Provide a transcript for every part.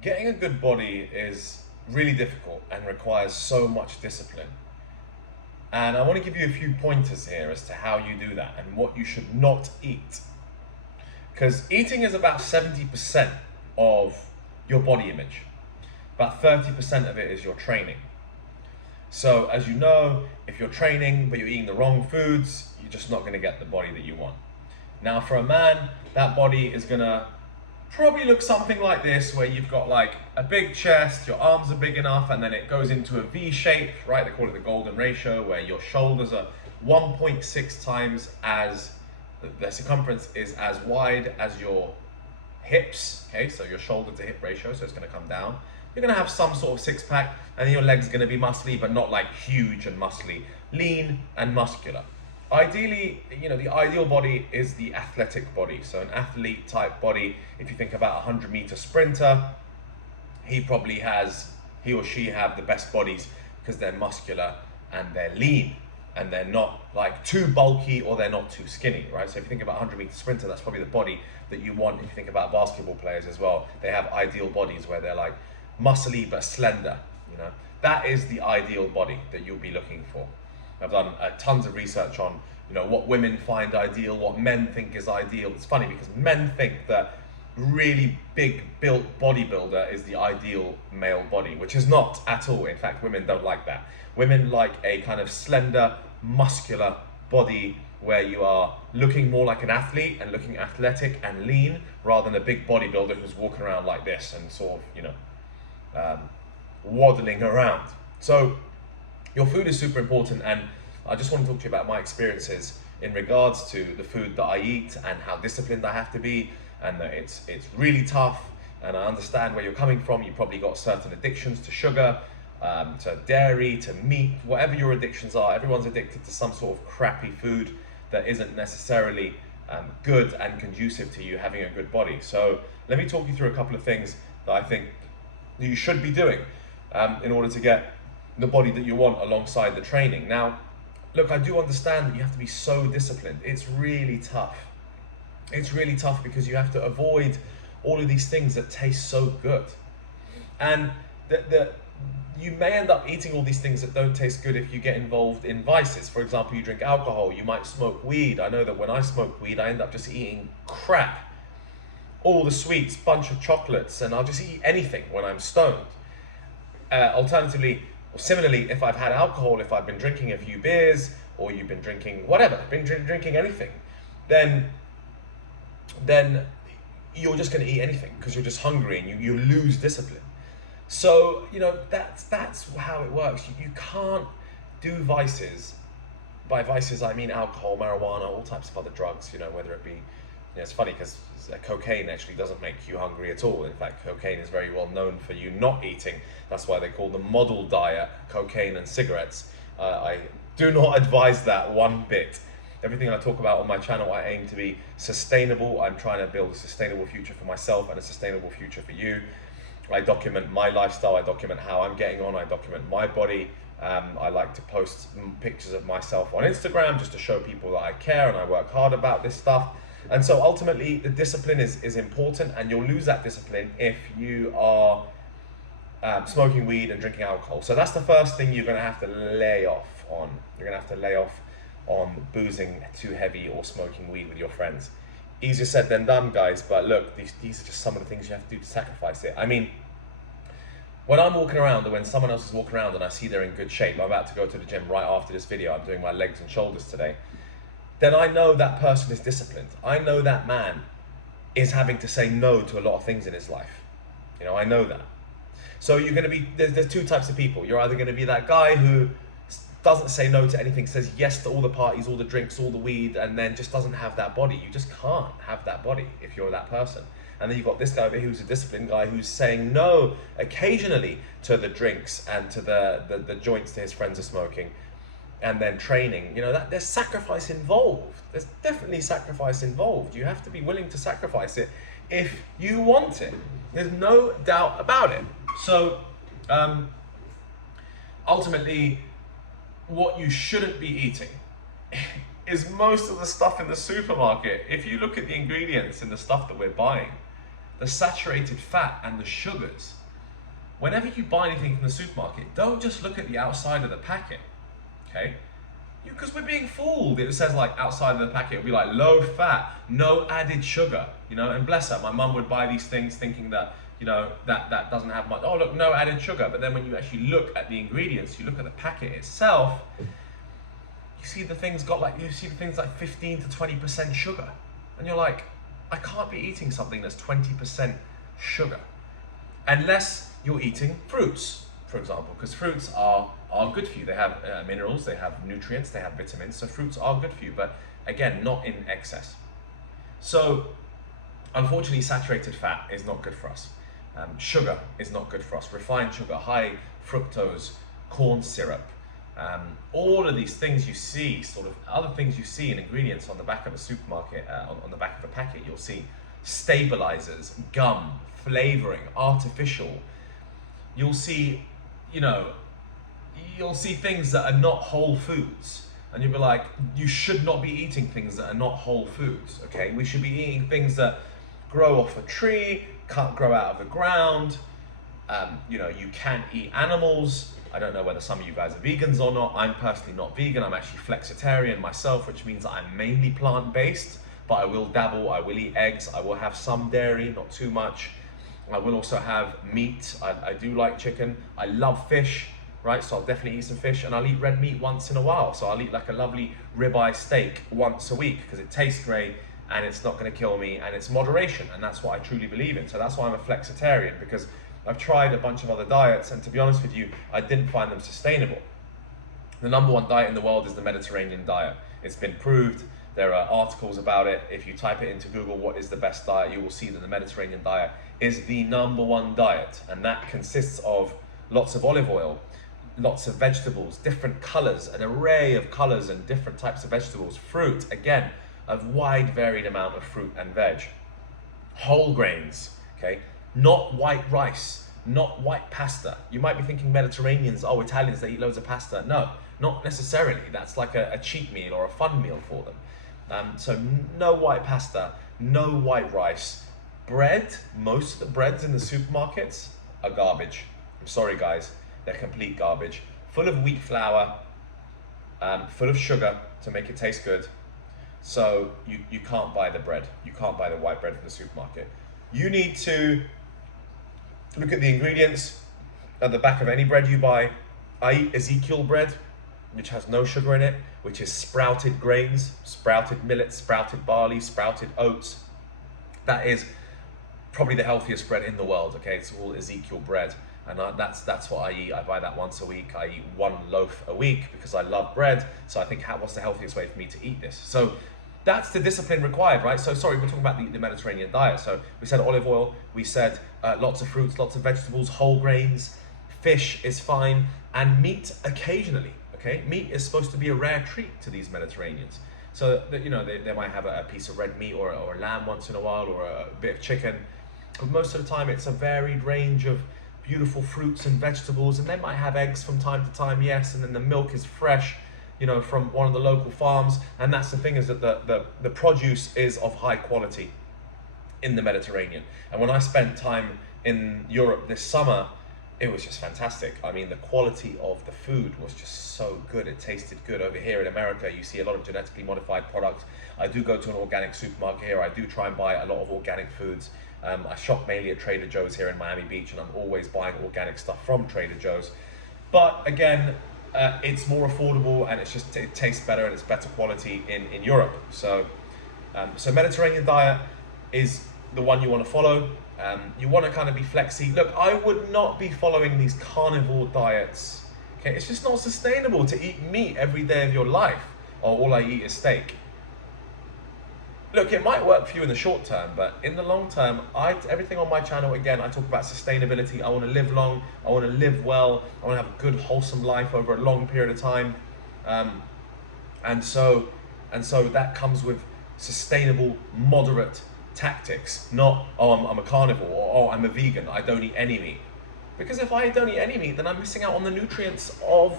Getting a good body is really difficult and requires so much discipline. And I want to give you a few pointers here as to how you do that and what you should not eat. Because eating is about 70% of your body image, about 30% of it is your training. So, as you know, if you're training but you're eating the wrong foods, you're just not going to get the body that you want. Now, for a man, that body is going to probably look something like this, where you've got like a big chest, your arms are big enough, and then it goes into a V shape, right? They call it the golden ratio, where your shoulders are 1.6 times as the circumference is as wide as your hips. Okay, so your shoulder to hip ratio, so it's going to come down. You're going to have some sort of six pack, and then your legs are going to be muscly, but not like huge and muscly, lean and muscular. Ideally, the ideal body is the athletic body. So an athlete type body, if you think about a 100-meter sprinter, he or she have the best bodies because they're muscular and they're lean and they're not like too bulky or they're not too skinny, right? So if you think about a 100-meter sprinter, that's probably the body that you want. If you think about basketball players as well, they have ideal bodies where they're like muscly but slender, That is the ideal body that you'll be looking for. I've done tons of research on, what women find ideal, what men think is ideal. It's funny because men think that really big built bodybuilder is the ideal male body, which is not at all. In fact, women don't like that. Women like a kind of slender, muscular body where you are looking more like an athlete and looking athletic and lean rather than a big bodybuilder who's walking around like this and sort of, waddling around. So your food is super important, and I just want to talk to you about my experiences in regards to the food that I eat and how disciplined I have to be, and that it's really tough, and I understand where you're coming from. You probably got certain addictions to sugar, to dairy, to meat, whatever your addictions are. Everyone's addicted to some sort of crappy food that isn't necessarily good and conducive to you having a good body. So let me talk you through a couple of things that I think you should be doing in order to get the body that you want alongside the training. Now, look, I do understand that you have to be so disciplined. It's really tough. It's really tough because you have to avoid all of these things that taste so good. And you may end up eating all these things that don't taste good if you get involved in vices. For example, you drink alcohol, you might smoke weed. I know that when I smoke weed, I end up just eating crap. All the sweets, bunch of chocolates, and I'll just eat anything when I'm stoned. Alternatively, or similarly, if I've had alcohol, if I've been drinking a few beers, or you've been drinking whatever, drinking anything, then you're just going to eat anything because you're just hungry and you lose discipline. So that's how it works. You can't do vices. By vices, I mean alcohol, marijuana, all types of other drugs. Whether it be, it's funny because cocaine actually doesn't make you hungry at all. In fact, cocaine is very well known for you not eating. That's why they call the model diet cocaine and cigarettes. I do not advise that one bit. Everything I talk about on my channel, I aim to be sustainable. I'm trying to build a sustainable future for myself and a sustainable future for you. I document my lifestyle. I document how I'm getting on. I document my body. I like to post pictures of myself on Instagram just to show people that I care and I work hard about this stuff. And so ultimately, the discipline is important, and you'll lose that discipline if you are smoking weed and drinking alcohol. So that's the first thing you're going to have to lay off on. You're going to have to lay off on boozing too heavy or smoking weed with your friends. Easier said than done, guys, but look, these are just some of the things you have to do to sacrifice it. I mean, when I'm walking around or when someone else is walking around and I see they're in good shape, I'm about to go to the gym right after this video, I'm doing my legs and shoulders today, then I know that person is disciplined. I know that man is having to say no to a lot of things in his life. I know that. So you're going to be, there's two types of people. You're either going to be that guy who doesn't say no to anything, says yes to all the parties, all the drinks, all the weed, and then just doesn't have that body. You just can't have that body if you're that person. And then you've got this guy over here who's a disciplined guy who's saying no occasionally to the drinks and to the joints that his friends are smoking, and then training. There's sacrifice involved. There's definitely sacrifice involved. You have to be willing to sacrifice it if you want it. There's no doubt about it. So ultimately, what you shouldn't be eating is most of the stuff in the supermarket. If you look at the ingredients in the stuff that we're buying, the saturated fat and the sugars. Whenever you buy anything from the supermarket, don't just look at the outside of the packet, okay? Because we're being fooled. It says like outside of the packet, it'll be like low fat, no added sugar, you know, and bless her, my mum would buy these things thinking that, you know, that doesn't have much, oh look, no added sugar. But then when you actually look at the ingredients, you look at the packet itself, you see the things like 15 to 20% sugar. And you're like, I can't be eating something that's 20% sugar. Unless you're eating fruits, for example, because fruits are good for you. They have minerals, they have nutrients, they have vitamins, so fruits are good for you, but again, not in excess. So, unfortunately, saturated fat is not good for us. Sugar is not good for us. Refined sugar, high fructose, corn syrup, all of these things you see, sort of other things you see in ingredients on the back of a supermarket, on the back of a packet, you'll see stabilizers, gum, flavoring, artificial. You'll see, you know, you'll see things that are not whole foods. And you'll be like, you should not be eating things that are not whole foods, okay? We should be eating things that grow off a tree, can't grow out of the ground. You know, you can't eat animals. I don't know whether some of you guys are vegans or not. I'm personally not vegan. I'm actually flexitarian myself, which means that I'm mainly plant-based, but I will dabble, I will eat eggs, I will have some dairy, not too much. I will also have meat. I do like chicken. I love fish, right? So I'll definitely eat some fish, and I'll eat red meat once in a while. So I'll eat like a lovely ribeye steak once a week because it tastes great and it's not going to kill me, and it's moderation, and that's what I truly believe in. So that's why I'm a flexitarian, because I've tried a bunch of other diets, and to be honest with you, I didn't find them sustainable. The number one diet in the world is the Mediterranean diet. It's been proved. There are articles about it. If you type it into Google, what is the best diet, you will see that the Mediterranean diet is the number one diet, and that consists of lots of olive oil, lots of vegetables, different colors, an array of colors and different types of vegetables, fruit, again, a wide varied amount of fruit and veg, whole grains, okay, not white rice, not white pasta. You might be thinking Mediterraneans, oh, Italians, they eat loads of pasta. No, not necessarily. That's like a cheat meal or a fun meal for them. So no white pasta, no white rice. Bread, most of the breads in the supermarkets are garbage. I'm sorry guys, they're complete garbage. Full of wheat flour, full of sugar to make it taste good. So you can't buy the bread. You can't buy the white bread from the supermarket. You need to look at the ingredients at the back of any bread you buy. I eat Ezekiel bread, which has no sugar in it, which is sprouted grains, sprouted millet, sprouted barley, sprouted oats. That is probably the healthiest bread in the world, okay? It's all Ezekiel bread, and that's what I eat. I buy that once a week. I eat one loaf a week because I love bread, so I think what's the healthiest way for me to eat this? So that's the discipline required, right? So sorry, we're talking about the Mediterranean diet. So we said olive oil, we said lots of fruits, lots of vegetables, whole grains, fish is fine, and meat occasionally, okay? Meat is supposed to be a rare treat to these Mediterraneans. So that, you know, they might have a piece of red meat or a lamb once in a while, or a bit of chicken. But most of the time it's a varied range of beautiful fruits and vegetables, and they might have eggs from time to time, yes, and then the milk is fresh, you know, from one of the local farms. And that's the thing, is that the produce is of high quality in the Mediterranean. And when I spent time in Europe this summer, it was just fantastic. I mean, the quality of the food was just so good. It tasted good. Over here in America, you see a lot of genetically modified products. I do go to an organic supermarket here. I do try and buy a lot of organic foods. I shop mainly at Trader Joe's here in Miami Beach, and I'm always buying organic stuff from Trader Joe's. But again, it's more affordable, and it tastes better, and it's better quality in Europe. So Mediterranean diet is the one you want to follow. You want to kind of be flexy. Look, I would not be following these carnivore diets. Okay, it's just not sustainable to eat meat every day of your life, or all I eat is steak. Look, it might work for you in the short term, but in the long term, everything on my channel, again, I talk about sustainability. I want to live long, I want to live well, I want to have a good, wholesome life over a long period of time. And so that comes with sustainable, moderate tactics, not, oh, I'm a carnivore, or oh, I'm a vegan, I don't eat any meat. Because if I don't eat any meat, then I'm missing out on the nutrients of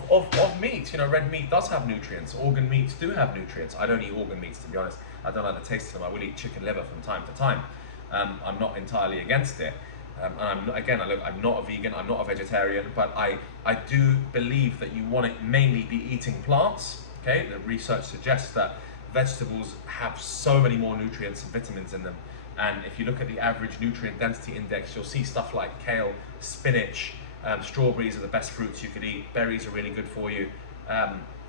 meat. You know, red meat does have nutrients. Organ meats do have nutrients. I don't eat organ meats, to be honest. I don't like the taste of them. I will eat chicken liver from time to time. I'm not entirely against it. And I'm not a vegan, I'm not a vegetarian, but I do believe that you want to mainly be eating plants. Okay, the research suggests that vegetables have so many more nutrients and vitamins in them. And if you look at the average nutrient density index, you'll see stuff like kale, spinach, strawberries are the best fruits you could eat. Berries are really good for you.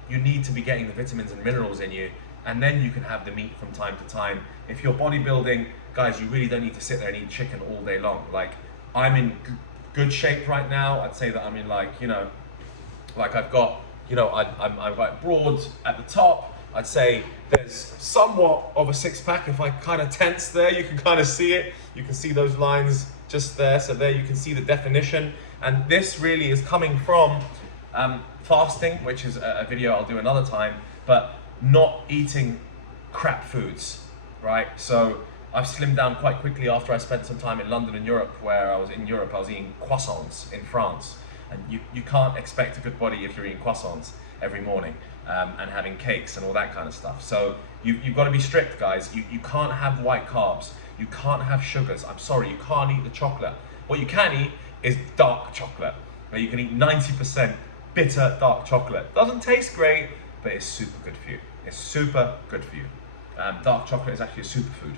You need to be getting the vitamins and minerals in you, and then you can have the meat from time to time. If you're bodybuilding, guys, you really don't need to sit there and eat chicken all day long. Like, I'm in good shape right now. I'd say that I'm in like I've got, I'm quite broad at the top. I'd say there's somewhat of a six pack. If I kind of tense there, you can kind of see it. You can see those lines just there. So there you can see the definition. And this really is coming from fasting, which is a video I'll do another time, but not eating crap foods, right? So I've slimmed down quite quickly after I spent some time in London and Europe, where I was eating croissants in France. And you can't expect a good body if you're eating croissants every morning and having cakes and all that kind of stuff. So you've got to be strict, guys. You can't have white carbs. You can't have sugars. I'm sorry, you can't eat the chocolate. What you can eat is dark chocolate, where you can eat 90% bitter dark chocolate. Doesn't taste great, but it's super good for you. It's super good for you. Dark chocolate is actually a superfood.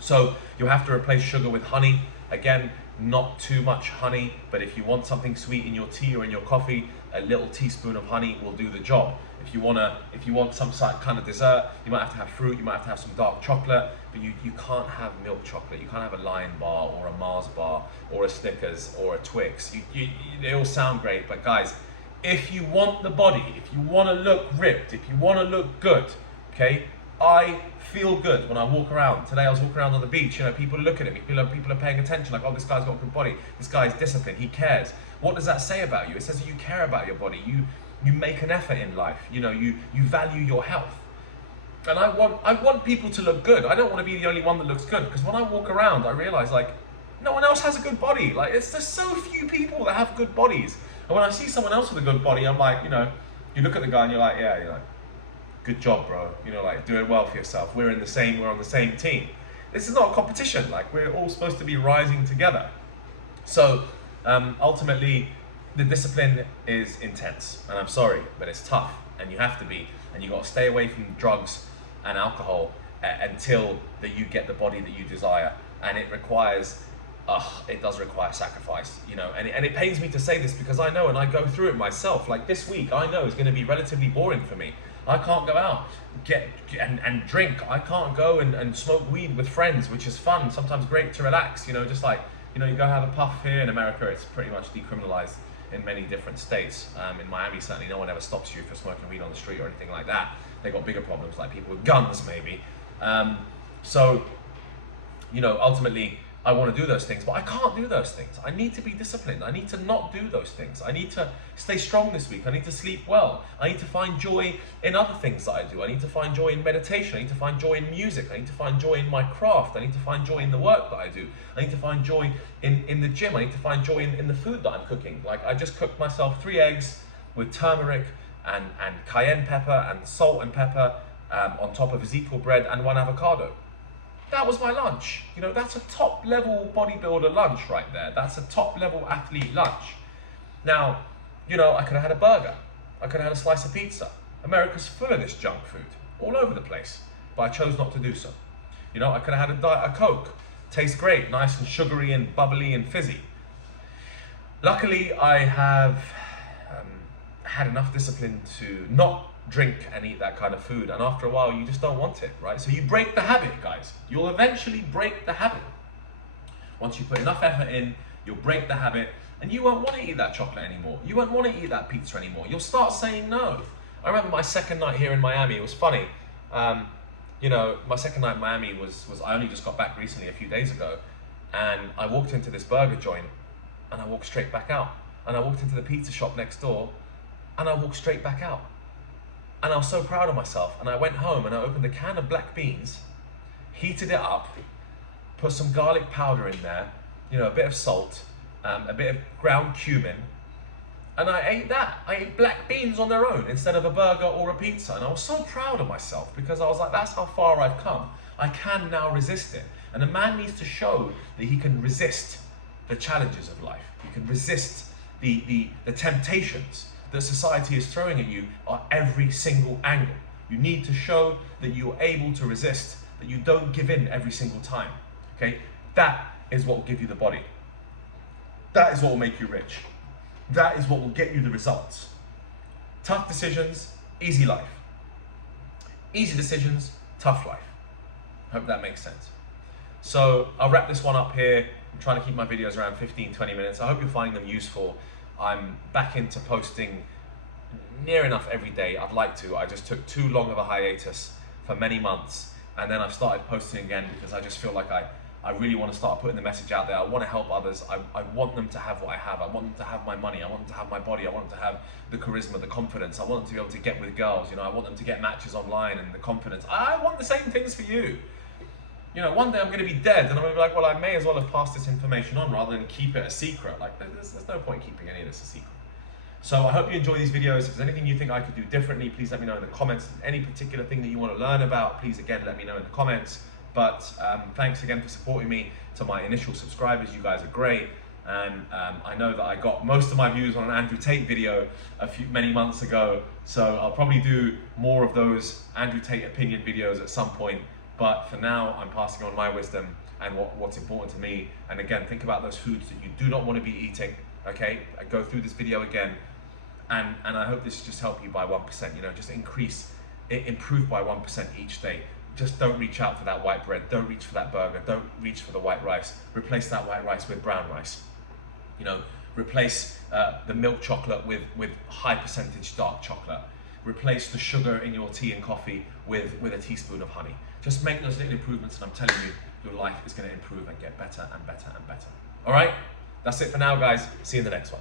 So you'll have to replace sugar with honey. Again, not too much honey, but if you want something sweet in your tea or in your coffee, a little teaspoon of honey will do the job. If you want some kind of dessert, you might have to have fruit, you might have to have some dark chocolate, but you can't have milk chocolate. You can't have a Lion bar or a Mars bar or a Snickers or a Twix. They all sound great, but guys, if you want the body, if you want to look ripped, if you want to look good, okay, I feel good when I walk around. Today I was walking around on the beach, people look at me, people are paying attention, like, oh, this guy's got a good body, this guy's disciplined, he cares. What does that say about you? It says that you care about your body, you make an effort in life, you value your health. And I want people to look good. I don't want to be the only one that looks good, because when I walk around, I realize, like, no one else has a good body. Like, there's so few people that have good bodies. And when I see someone else with a good body, I'm like, you look at the guy and you're like, yeah, good job, bro. Like, doing well for yourself. We're on the same team. This is not a competition. Like, we're all supposed to be rising together. So ultimately, the discipline is intense, and I'm sorry, but it's tough, and you have to be, and you got to stay away from drugs and alcohol until that you get the body that you desire. And it does require sacrifice, and it pains me to say this, because I know, and I go through it myself. Like, this week, I know is going to be relatively boring for me. I can't go out and drink. I can't go and smoke weed with friends, which is fun, sometimes great to relax, just like, you go have a puff here. In America, it's pretty much decriminalized in many different states. In Miami, certainly no one ever stops you for smoking weed on the street or anything like that. They got bigger problems, like people with guns, maybe. So, ultimately, I want to do those things, but I can't do those things. I need to be disciplined. I need to not do those things. I need to stay strong this week. I need to sleep well. I need to find joy in other things that I do. I need to find joy in meditation. I need to find joy in music. I need to find joy in my craft. I need to find joy in the work that I do. I need to find joy in the gym. I need to find joy in the food that I'm cooking. Like, I just cooked myself 3 eggs with turmeric and cayenne pepper and salt and pepper on top of Ezekiel bread and 1 avocado. That was my lunch. That's a top level bodybuilder lunch right there. That's a top level athlete lunch. Now, I could have had a burger. I could have had a slice of pizza. America's full of this junk food all over the place, but I chose not to do so. I could have had a Coke. Tastes great, nice and sugary and bubbly and fizzy. Luckily, I have had enough discipline to not drink and eat that kind of food, and after a while you just don't want it, right? So you break the habit, guys. You'll eventually break the habit. Once you put enough effort in, you'll break the habit, and you won't want to eat that chocolate anymore. You won't want to eat that pizza anymore. You'll start saying no. I remember my second night here in Miami. It was funny. My second night in Miami was I only just got back recently, a few days ago, and I walked into this burger joint, and I walked straight back out. And I walked into the pizza shop next door, and I walked straight back out. And I was so proud of myself. And I went home and I opened a can of black beans, heated it up, put some garlic powder in there, a bit of salt, a bit of ground cumin, and I ate that. I ate black beans on their own instead of a burger or a pizza. And I was so proud of myself, because I was like, that's how far I've come. I can now resist it. And a man needs to show that he can resist the challenges of life. He can resist the temptations that society is throwing at you at every single angle. You need to show that you're able to resist, that you don't give in every single time. Okay? That is what will give you the body. That is what will make you rich. That is what will get you the results. Tough decisions, easy life. Easy decisions, tough life. Hope that makes sense. So I'll wrap this one up here. I'm trying to keep my videos around 15, 20 minutes. I hope you're finding them useful. I'm back into posting near enough every day. I'd like to. I just took too long of a hiatus for many months, and then I've started posting again because I just feel like I really want to start putting the message out there. I want to help others. I want them to have what I have. I want them to have my money. I want them to have my body. I want them to have the charisma, the confidence. I want them to be able to get with girls. You know, I want them to get matches online and the confidence. I want the same things for you. You know, one day I'm going to be dead and I'm going to be like, well, I may as well have passed this information on rather than keep it a secret. Like, there's no point in keeping any of this a secret. So I hope you enjoy these videos. If there's anything you think I could do differently, please let me know in the comments. Any particular thing that you want to learn about, please again let me know in the comments. But thanks again for supporting me. To my initial subscribers, you guys are great. And I know that I got most of my views on an Andrew Tate video many months ago. So I'll probably do more of those Andrew Tate opinion videos at some point. But for now, I'm passing on my wisdom and what's important to me. And again, think about those foods that you do not want to be eating. Okay, I go through this video again, and I hope this just helped you by 1%. You know, just improve by 1% each day. Just don't reach out for that white bread. Don't reach for that burger. Don't reach for the white rice. Replace that white rice with brown rice. You know, replace the milk chocolate with high percentage dark chocolate. Replace the sugar in your tea and coffee with a teaspoon of honey. Just make those little improvements, and I'm telling you, your life is going to improve and get better and better and better. All right? That's it for now, guys. See you in the next one.